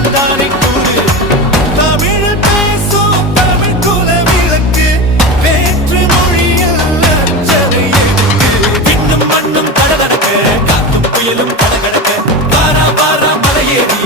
வந்தாரை கூறு தமிழ் பேசும் தமிழ் குல விளக்கு வேற்று மொழியில் அச்சதை எதுக்கு விண்ணும் மண்ணும் கடகடக்க காத்தும் புயலும் கடகடக்க வாரா வாரா மலையேறி